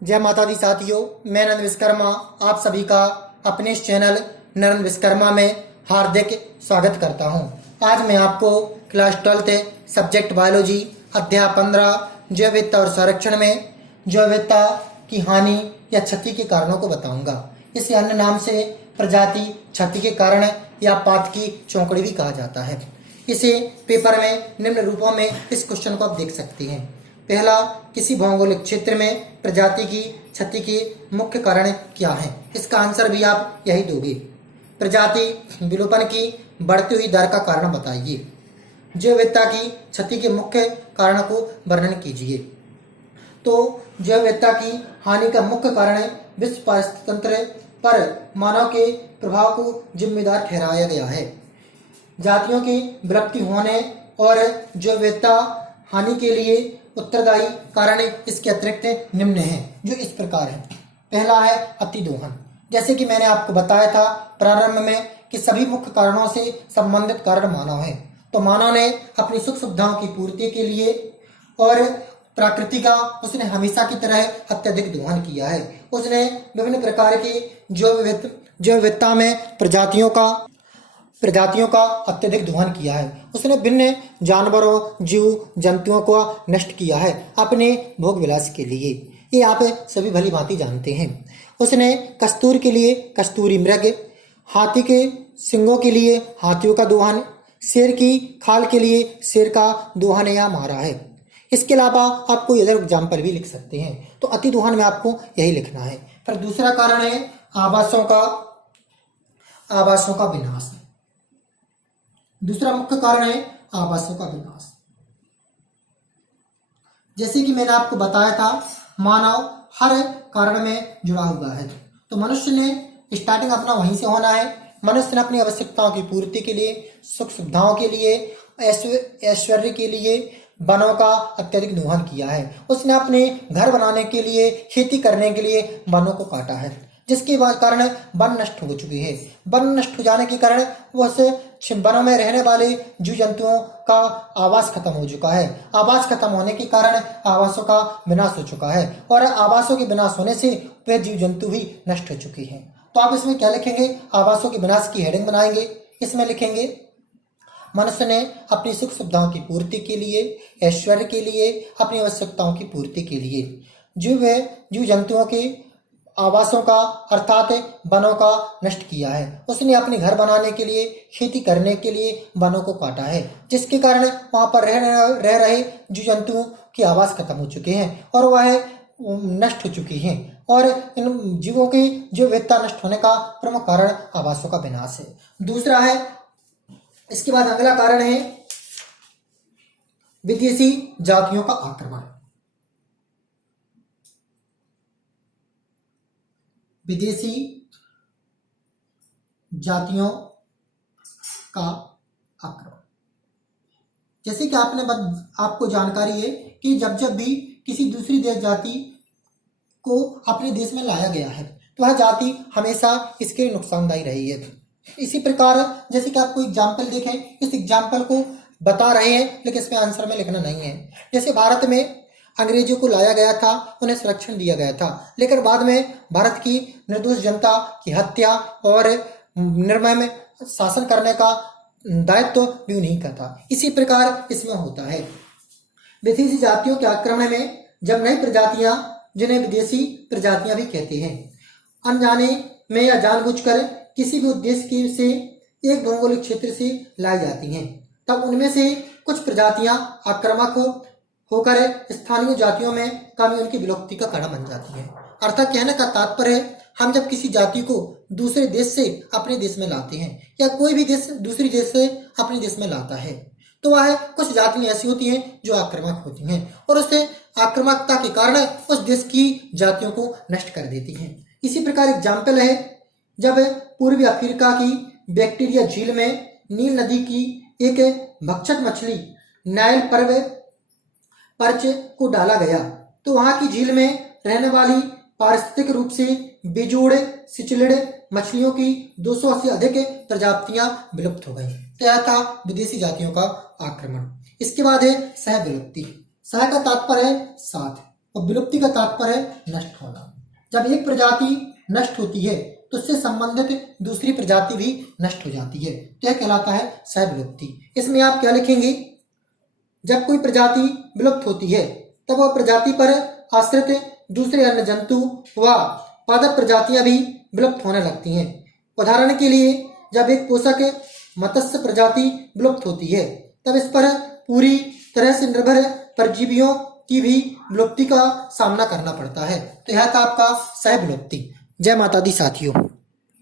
जय माता दी साथियों, मैं नरेंद्र विश्वकर्मा आप सभी का अपने इस चैनल नरेंद्र विश्वकर्मा में हार्दिक स्वागत करता हूं। आज मैं आपको क्लास 12 सब्जेक्ट बायोलॉजी अध्याय 15 जैव विविधता और संरक्षण में जैव विविधता की हानि या क्षति के कारणों को बताऊंगा। इसे अन्य नाम से प्रजाति क्षति के कारण या पात की चौकड़ी भी कहा जाता है। इसे पेपर में निम्न रूपों में इस क्वेश्चन को आप देख सकते हैं। पहला, किसी भौगोलिक क्षेत्र में प्रजाति की क्षति के मुख्य कारण क्या है? इसका आंसर भी आप यही दोगे। प्रजाति विलोपन की बढ़ती हुई दर का कारण बताइए। जैव विविधता की क्षति के मुख्य कारण को वर्णन कीजिए। तो जैव विविधता की हानि का मुख्य कारण विश्व पारिस्थितिक तंत्र पर मानव के प्रभाव को जिम्मेदार ठहराया गया है। जातियों के विलुप्ति होने और जैव विविधता हानि के लिए उत्तरदायी कारण इसके अतिरिक्त निम्न हैं, जो इस प्रकार है। पहला है अतिदोहन। जैसे कि मैंने आपको बताया था प्रारंभ में कि सभी मुख्य कारणों से संबंधित कारण मानव है। तो मानव ने अपनी सुख सुविधाओं की पूर्ति के लिए और प्रकृति का उसने हमेशा की तरह अत्यधिक दोहन किया है। उसने विभिन्न प्रकार के जैव विविधता में प्रजातियों का अत्यधिक दोहन किया है। उसने भिन्न जानवरों जीव जंतुओं को नष्ट किया है अपने भोग विलास के लिए। ये आप सभी भली भांति जानते हैं। उसने कस्तूर के लिए कस्तूरी मृग, हाथी के सिंगों के लिए हाथियों का दोहन, शेर की खाल के लिए शेर का दोहन या मारा है। इसके अलावा आप कोई अदर एग्जाम्पल भी लिख सकते हैं। तो अति दोहन में आपको यही लिखना है। फिर दूसरा कारण है आवासों का विनाश। दूसरा मुख्य कारण है आवासों का विनाश। जैसे कि मैंने आपको बताया था मानव हर कारण में जुड़ा हुआ है। तो मनुष्य ने स्टार्टिंग अपना वहीं से होना है। मनुष्य ने अपनी आवश्यकताओं की पूर्ति के लिए, सुख सुविधाओं के लिए, ऐश्वर्य के लिए वनों का अत्यधिक दोहन किया है। उसने अपने घर बनाने के लिए, खेती करने के लिए वनों को काटा है, जिसके कारण वन नष्ट हो चुके हैं। वन नष्ट हो जाने के कारण उस वनों में रहने वाले जीव जंतुओं का आवास खत्म हो चुका है। आवास खत्म होने के कारण आवासों का विनाश हो चुका है और आवासों के विनाश होने से वे जीव जंतु भी नष्ट हो चुके हैं। तो आप इसमें क्या लिखेंगे? आवासों के विनाश की हेडिंग बनाएंगे। इसमें लिखेंगे मनुष्य ने अपनी सुख सुविधाओं की पूर्ति के लिए, ऐश्वर्य के लिए, अपनी आवश्यकताओं की पूर्ति के लिए जीव जंतुओं के आवासों का अर्थात वनों का नष्ट किया है। उसने अपने घर बनाने के लिए, खेती करने के लिए वनों को काटा है, जिसके कारण वहां पर रह रहे जीव जंतुओं के आवास खत्म हो चुके हैं और वह नष्ट हो चुकी हैं। और इन जीवों की जैव विविधता नष्ट होने का प्रमुख कारण आवासों का विनाश है। दूसरा है, इसके बाद अगला कारण है विदेशी जातियों का आक्रमण। विदेशी जातियों का आक्रमण। जैसे कि आपको जानकारी है कि जब भी किसी दूसरी देश जाति को अपने देश में लाया गया है तो वह जाति हमेशा इसके लिए नुकसानदायी रही है। इसी प्रकार जैसे कि आपको एग्जाम्पल देखें, इस एग्जाम्पल को बता रहे हैं लेकिन इसमें आंसर में लिखना नहीं है। जैसे भारत में अंग्रेजों को लाया गया था, उन्हें संरक्षण दिया गया था, लेकिन बाद में भारत की निर्दोष जनता की हत्या और निर्मम शासन करने का दायित्व भी उन्हीं का था। इसी प्रकार इसमें होता है। विदेशी जातियों के आक्रमण में जब नई प्रजातियां, जिन्हें विदेशी प्रजातियां भी कहते हैं, अनजाने में या जानबूझकर किसी भी उद्देश्य से एक भौगोलिक क्षेत्र से लाई जाती हैं, तब उनमें से कुछ प्रजातियां आक्रामक होकर स्थानीय जातियों में कमी, उनकी विलुप्ति का कारण बन जाती है। अर्थात कहने का तात्पर्य है, हम जब किसी जाति को दूसरे देश से अपने देश में लाते हैं या कोई भी देश दूसरी देश से अपने देश में लाता है तो वह कुछ जातियां ऐसी होती हैं जो आक्रामक होती हैं और उससे आक्रामकता के कारण उस देश की जातियों को नष्ट कर देती हैं। इसी प्रकार एग्जाम्पल है, जब पूर्वी अफ्रीका की बैक्टीरिया झील में नील नदी की एक भक्षक मछली नाइल पर्च को डाला गया तो वहां की झील में रहने वाली पारिस्थितिक रूप से बेजोड़ सिचलिड मछलियों की 200 से अधिक प्रजातियां विलुप्त हो गई। यह था विदेशी जातियों का आक्रमण। इसके बाद है सह विलुप्ति। सह का तात्पर्य है साथ और विलुप्ति का तात्पर्य है नष्ट होना। जब एक प्रजाति नष्ट होती है तो उससे संबंधित दूसरी प्रजाति भी नष्ट हो जाती है, तो यह कहलाता है सहविलुप्ति। इसमें आप क्या लिखेंगे, जब कोई प्रजाति विलुप्त होती है तब वह प्रजाति पर आश्रित दूसरे अन्य जंतु व पादप प्रजातियां भी विलुप्त होने लगती हैं। उदाहरण के लिए जब एक पोषक मत्स्य प्रजाति विलुप्त होती है तब इस पर पूरी तरह से निर्भर परजीवियों की भी विलुप्ति का सामना करना पड़ता है। तो यह था आपका सहविलुप्ति। जय माता दी साथियों।